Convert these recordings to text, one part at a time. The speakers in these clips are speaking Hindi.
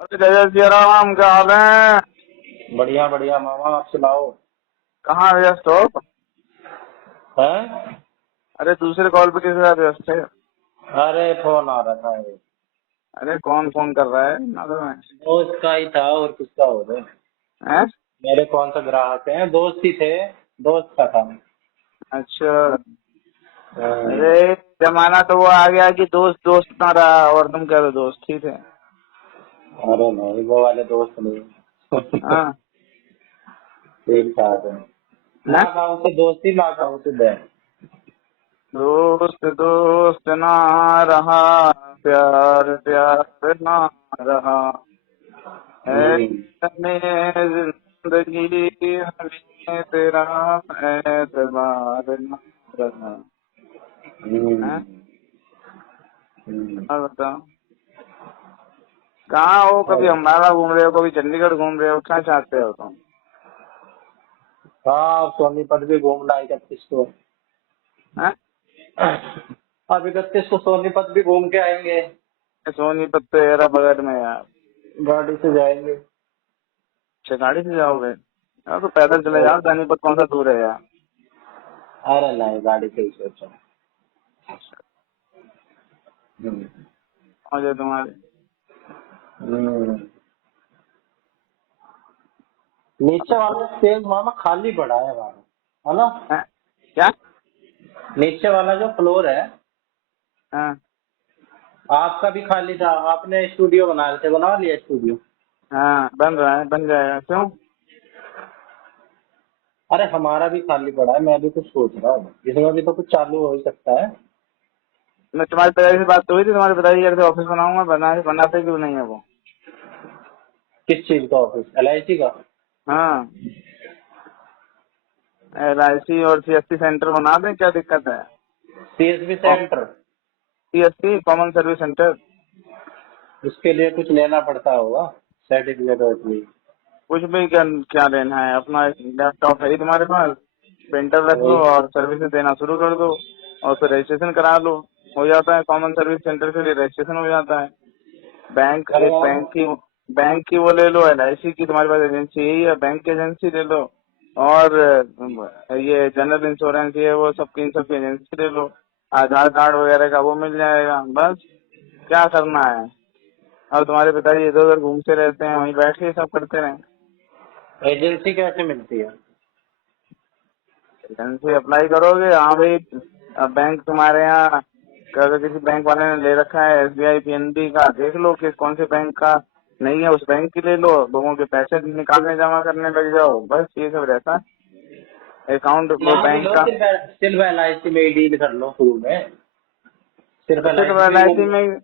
अरे जय सिया राम, क्या हाल है? बढ़िया बढ़िया मामा, आप सुनाओ। कहाँ व्यस्त हो? हैं? अरे दूसरे कॉल पे किसी साथ व्यस्त थे? अरे फोन आ रहा था एक अरे कौन फोन कर रहा है ना तो मैं? दोस्त का ही था, और किसका हो गए। हैं? मेरे कौन सा ग्राहक है, दोस्त ही थे। दोस्त का था। अच्छा। हम्म। अरे जमाना तो वो आ गया कि दोस्त दोस्त ना रहा, और तुम कह रहे हो दोस्त ही थे। अरे नहीं, वो वाले दोस्त नहीं। हाँ। ठीक ठाक है। ना हैं? खाऊं तो दोस्ती, ना खाऊं तो बैर। दोस्त दोस्त ना रहा, प्यार प्यार ना रहा, है हम्म। हमें जिंदगी, हमें तेरा एतबार ना रहा। हैं? हम्म। हम्म। और बताओ, कहाँ हो? कभी अम्बाला घूम रहे हो, कभी चंडीगढ़ घूम रहे हो, क्या चाहते हो तुम? हाँ, सोनीपत भी घूमना 31 को। हैं? अब 31 को सोनीपत भी घूम के आएंगे। सोनीपत तो एरा बगल में है यार। गाड़ी से जाएंगे। अच्छा, गाड़ी से जाओगे? यार तो पैदल चले जाओ, सोनीपत कौन सा दूर है यार। अरे नहीं, गाड़ी से ही सोचा। हम्म। और जो तुम्हारे हम्म। नीचे वाला स्टेज मामा खाली पड़ा है हमारा, है ना। हैं? क्या? नीचे वाला जो फ्लोर है, हाँ आपका भी खाली था। आपने स्टूडियो बना रहे थे, बना लिया स्टूडियो। हाँ, बन रहा है, बन जाएगा। क्यों? अरे हमारा भी खाली पड़ा है, मैं भी कुछ सोच रहा हूँ, इसमें भी तो कुछ चालू हो ही सकता है। मैं तुम्हारे पिताजी से बात तो हुई थी, तुम्हारे पिताजी कहते ऑफिस बनाऊंगा, बनाते क्यों नहीं है वो? किस चीज का ऑफिस, LIC का? हाँ, LIC और CSC सेंटर बना दें, क्या दिक्कत है? CSB centre? CSC common service centre. उसके लिए कुछ लेना पड़ता होगा, सर्टिफिकेट वगैरह। कुछ भी क्या? क्या लेना है? अपना एक लैपटॉप है ही तुम्हारे पास, प्रिंटर रख लो वही। और सर्विसेज देना शुरू कर दो, और फिर रजिस्ट्रेशन करा लो। हो जाता है, कॉमन सर्विस सेंटर के लिए रजिस्ट्रेशन हो जाता है। बैंक, एक करवा लो। बैंक की वो ले लो, LIC की तुम्हारे पास एजेंसी यही है, बैंक की एजेंसी ले लो। और ये जनरल इंश्योरेंस, ये वो सबकी, इन सबकी एजेंसी ले लो। आधार कार्ड वगैरह का वो मिल जाएगा, बस। क्या करना है? अब तुम्हारे पिताजी इधर उधर घूमते रहते हैं, वहीं बैठ के सब करते रहे। एजेंसी कैसे मिलती है? एजेंसी अप्लाई करोगे, हाँ भाई। अब बैंक तुम्हारे यहाँ, अगर किसी बैंक वाले ने ले रखा है SBI PNB का, देख लो कि कौन से बैंक का नहीं है, उस बैंक की ले लो, लोगों के पैसे निकालने जमा करने लग जाओ, बस ये सब रहता है अकाउंट वो यहाँ भी बैंक लो, का। सिर्फ सिर्फ LIC में ही डील कर लो शुरू में। सिर्फ सिर्फ LIC में एल ही आई कर सी लो। में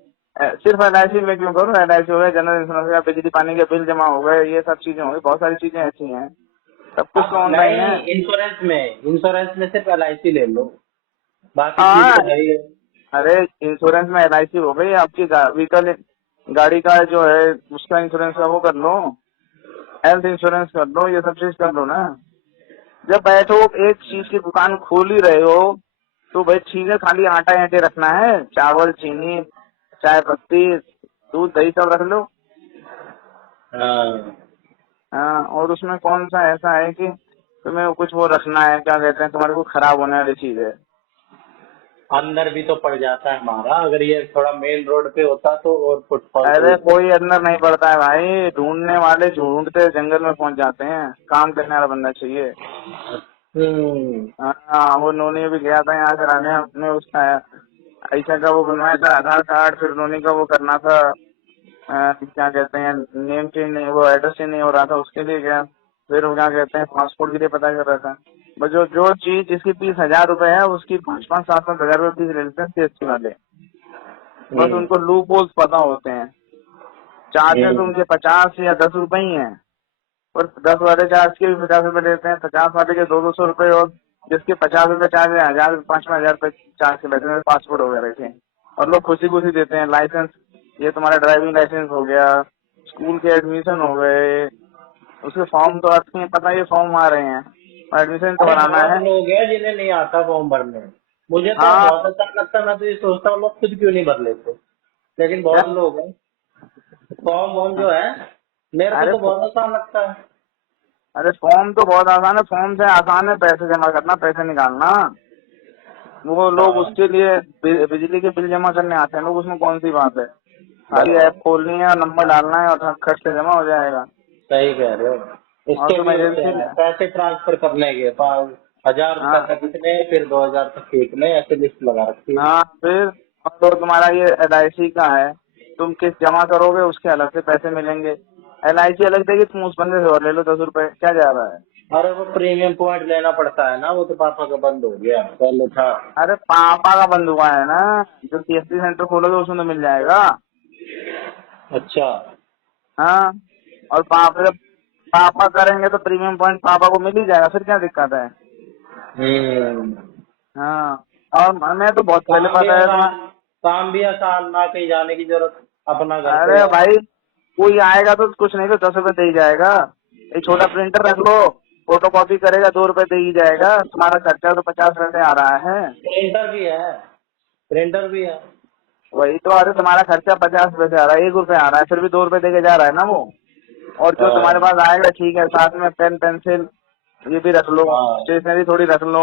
सिर्फ LIC में क्यों करो? LIC हो गया, जनरल इंश्योरेंस का, बिजली पानी के बिल जमा हो गए, ये सब चीजें हो गई, बहुत सारी चीजें ऐसी हैं। सब कुछ तो अब ऑनलाइन नहीं, है। इंश्योरेंस में सिर्फ LIC ले लो, बाकी चीज हाँ। तो है ही है। अरे इंश्योरेंस में LIC हो गई, आपकी व्हीकल, गाड़ी का जो है उसका इंश्योरेंस का वो कर लो, हेल्थ इंश्योरेंस कर लो, ये सब चीज कर लो ना। जब बैठो, एक चीज की दुकान खोल ही रहे हो, तो भाई चीजें खाली आटा आटे रखना है, चावल चीनी चाय पत्ती दूध दही सब रख लो। हाँ। हाँ, और उसमें कौन सा ऐसा है कि तुम्हें कुछ वो रखना है, क्या कहते हैं, तुम्हारे को खराब होने वाली चीज है? अंदर भी तो पड़ जाता है हमारा, अगर ये थोड़ा मेन रोड पे होता तो, और फुटफॉल पे अरे होता। कोई अंदर नहीं पड़ता है भाई, ढूंढने वाले ढूंढते जंगल में पहुंच जाते हैं, काम करने वाला बंदा चाहिए। हम्म। हाँ, वो नोनी भी गया था यहाँ कराने, हमने उसका ऐसा का वो बनवाया था आधार कार्ड, फिर नोनी का वो करना था, क्या कहते हैं, नेम चेंज नहीं, वो एड्रेस चेंज नहीं हो रहा था, उसके लिए गया। फिर वो क्या कहते हैं, पासपोर्ट के लिए पता कर रहा था। बस जो जो चीज जिसकी फीस 1000 रुपए है, उसकी 5-5, 7-7 हजार रुपए फीस ले लेते हैं CSC वाले। बस हम्म। उनको लूप होल्स पता होते हैं। चार्जेस हम्म। उनके 50 या 10 रुपए ही हैं, और 10 वाले चार्ज के भी 50 रुपए लेते हैं, 50 वाले के 200-200 रुपए, और जिसके 50 रुपए चार्ज है, 1000, 5-5 हजार रुपए चार्ज के बैठे हैं पासपोर्ट वगैरह के। और लोग खुशी खुशी देते हैं लाइसेंस, ये तुम्हारा ड्राइविंग लाइसेंस हो गया, स्कूल के एडमिशन हो गए, उसके फॉर्म तो आते हैं, पता है ये फॉर्म आ रहे हैं, और एडमिशन तो अरे बनाना बहुत है। लोग हैं जिन्हें नहीं आता फॉर्म भरने। मुझे तो हाँ। बहुत अच्छा लगता है, मैं तो ये सोचता हूँ लोग खुद क्यों नहीं भर लेते, लेकिन क्या? बहुत लोग हैं। फॉर्म वॉर्म जो है मेरे को अरे तो बहुत आसान लगता है। अरे फॉर्म तो बहुत आसान है, फॉर्म से आसान है पैसे जमा करना, पैसे निकालना। वो लोग हाँ उसके लिए बिजली के बिल जमा करने आते हैं लोग, उसमें कौन सी बात है। खाली बताओ, ऐप खोलनी है, नंबर डालना है और खर्च से जमा हो जाएगा। सही कह रहे हो। और इसके तुम भी होते एजेंसी हैं में, पैसे ट्रांसफर करने के, 5,000 रुपए हाँ तक इतने, फिर 2,000 तक इतने, ऐसे लिस्ट लगा रखी है। हाँ फिर, और तो तुम्हारा ये LIC का है, तुम किस्त जमा करोगे उसके अलग से पैसे मिलेंगे। LIC अलग देगी, तुम उस बंदे से और ले लो 10 रुपए, क्या जा रहा है। अरे वो प्रीमियम पॉइंट लेना पड़ता है ना, वो तो पापा का बंद हो गया, पहले था। अरे पापा का बंद हुआ है ना, जो CSC सेंटर खोलोगे उसमें तो मिल जाएगा। अच्छा। हाँ, और पापा पापा करेंगे तो प्रीमियम पॉइंट पापा को मिल ही जाएगा, फिर क्या दिक्कत है। हम्म। हाँ, और मैं तो बहुत पहले काम भी पता है आसान, तुम्हें। काम भी आसान, ना कहीं जाने की जरूरत, अपना घर पे अरे है। भाई, कोई आएगा तो कुछ नहीं तो 10 रुपए दे ही जाएगा। एक छोटा प्रिंटर रख लो, फोटो कॉपी करेगा 2 रुपए दे ही जाएगा, तुम्हारा खर्चा तो 50 पैसे आ रहा है। प्रिंटर भी है, प्रिंटर भी है। वही तो, अरे तुम्हारा खर्चा 50 पैसे आ रहा है, 1 रुपए आ रहा है, फिर भी 2 रुपए दे के जा रहा है ना वो। और जो तुम्हारे हाँ पास आएगा ठीक है, साथ में पेन पेंसिल ये भी रख लो, हाँ। स्टेशनरी थोड़ी रख लो,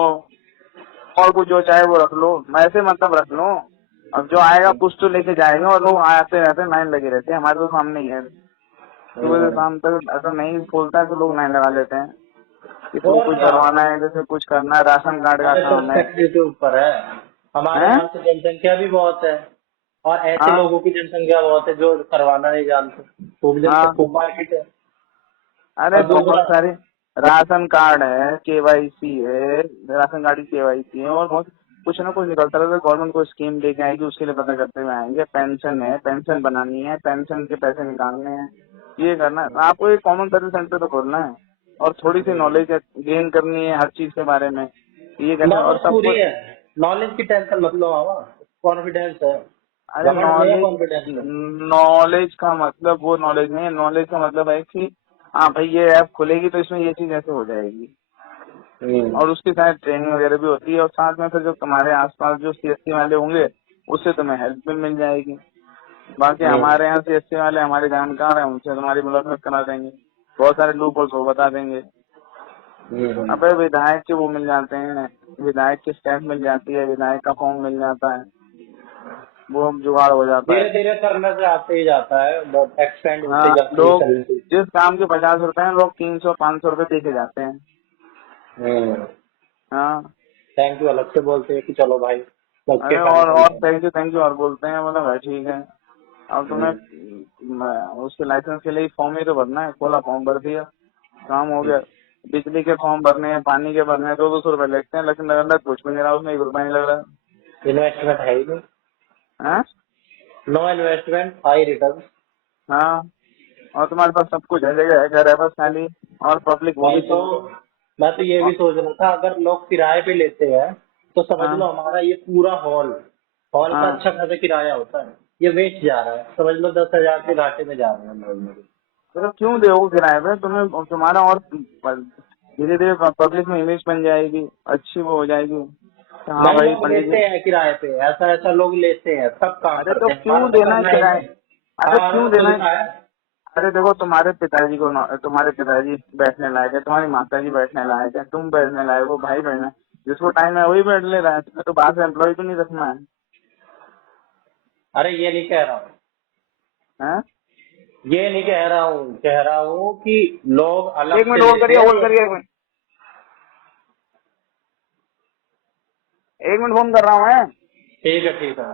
और कुछ जो चाहे वो रख लो, ऐसे मतलब रख लो। अब जो आएगा कुछ तो लेके जाएगा, और लोग आते रहते हैं, लाइन लगी रहती है, हमारे तो सामने ही है। सुबह से शाम तक अगर नहीं खोलता है तो लोग लाइन लगा लेते हैं। किसी को और कुछ क्या, भरवाना है, जैसे कुछ करना है, राशन कार्ड का हमें तो काम है। फैक्ट्री के ऊपर है। हमारे हैं? यहाँ से जनसंख्या भी बहुत है, और ऐसे हाँ लोगों की जनसंख्या बहुत है जो करवाना नहीं जानते। खूब हाँ, खूब मार्केट है। अरे और बहुत दूसरा, सारे राशन कार्ड है, KYC है, राशन कार्ड की KYC है, और बहुत कुछ ना कुछ निकलता रहता है। गवर्नमेंट को स्कीम लेके आएगी, उसके लिए पता करते हुए आएंगे। पेंशन है, पेंशन बनानी है, पेंशन के पैसे निकालने हैं, ये करना है। आपको एक कॉमन सर्विस सेंटर तो खोलना है, और थोड़ी सी नॉलेज गेन करनी है हर चीज के बारे में, ये करना है, और नॉलेज सब पूरी कुछ। है, नॉलेज की टेंशन मत लो मामा, कॉन्फिडेंस है, अरे घमंड नहीं है, नॉलेज, कॉन्फिडेंस है। नॉलेज का मतलब वो नॉलेज नहीं है, नॉलेज का मतलब है कि हाँ भाई ये ऐप खुलेगी तो इसमें ये चीज ऐसे हो जाएगी, हम्म। और उसके साथ ट्रेनिंग वगैरह भी होती है, और साथ में फिर जो तुम्हारे आसपास जो CSC वाले होंगे उससे तुम्हें हेल्प भी मिल जाएगी। बाकी हम्म। हमारे यहाँ CSC वाले हमारे जानकार हैं, उनसे तुम्हारी मुलाकात करा देंगे, बहुत सारे लूप होल्स वो बता देंगे। हम्म। अबे विधायक के वो मिल जाते हैं, विधायक की स्टैम्प मिल जाती है, विधायक का फॉर्म मिल जाता है, वो जुगाड़ हो जाता धीरे है। धीरे करने से आते ही जाता है, बहुत एक्सपेंड होती हाँ, जाती है लोग सर्विस। जिस काम के 50 रुपए हैं, लोग 300 500 रुपए दे के जाते हैं। हम्म। हाँ, थैंक यू अलग से बोलते हैं कि चलो भाई बच के अरे काम और चलते हैं। थैंक यू और बोलते हैं, मतलब भाई ठीक है। अब तुम्हें उसके लाइसेंस के लिए फॉर्म ही तो भरना है, खोला फॉर्म भर दिया, काम हो गया। बिजली के फॉर्म भरने हैं, पानी के भरने हैं, 200 रुपए लगते हैं, लेकिन लग कुछ भी नहीं रहा उसमें, 1 रुपया नहीं लग रहा इन्वेस्टमेंट है ही नहीं, है। हाँ नो इन्वेस्टमेंट हाई रिटर्न। हाँ, और तुम्हारे पास सब कुछ है, जगह है, घर है बस खाली, और पब्लिक वो वही भी तो, चीज। मैं तो ये भी और सोच रहा था, अगर लोग किराए पे लेते हैं तो समझ हाँ लो हमारा ये पूरा हॉल, हॉल का हाँ, अच्छा खासा किराया होता है, ये वेस्ट जा रहा है, समझ लो 10,000 के घाटे में जा रहे हैं हम लोग। तो क्यों दोगे किराए पे, तुम्हें तुम्हारा और धीरे धीरे पब्लिक में इमेज बन जाएगी, अच्छी वो हो जाएगी कि हाँ नहीं, भाई लोग पंडित लेते जी। हैं किराए पे, ऐसा ऐसा लोग लेते हैं, सब काम अरे तो करते हैं, क्यों हमारा तो देना है करना ही किराए, नहीं। अरे हमारा क्यों तो देना खुद है। का है। अरे देखो, तुम्हारे पिताजी को तुम्हारे पिताजी बैठने लायक है, तुम्हारी माता जी बैठने लायक है, तुम बैठने लायक हो, भाई बहन है, जिसको टाइम है वही बैठ ले रहा है, तुम्हें तो बाहर से एम्प्लॉय तो नहीं रखना है। अरे ये नहीं कह रहा हूँ, हैं? ये नहीं कह रहा हूँ कि लोग एक अलग से मिनट होल्ड लेते करिए, हैं होल्ड तो। करिए, 1 मिनट फोन कर रहा हूँ मैं। ठीक है ठीक है।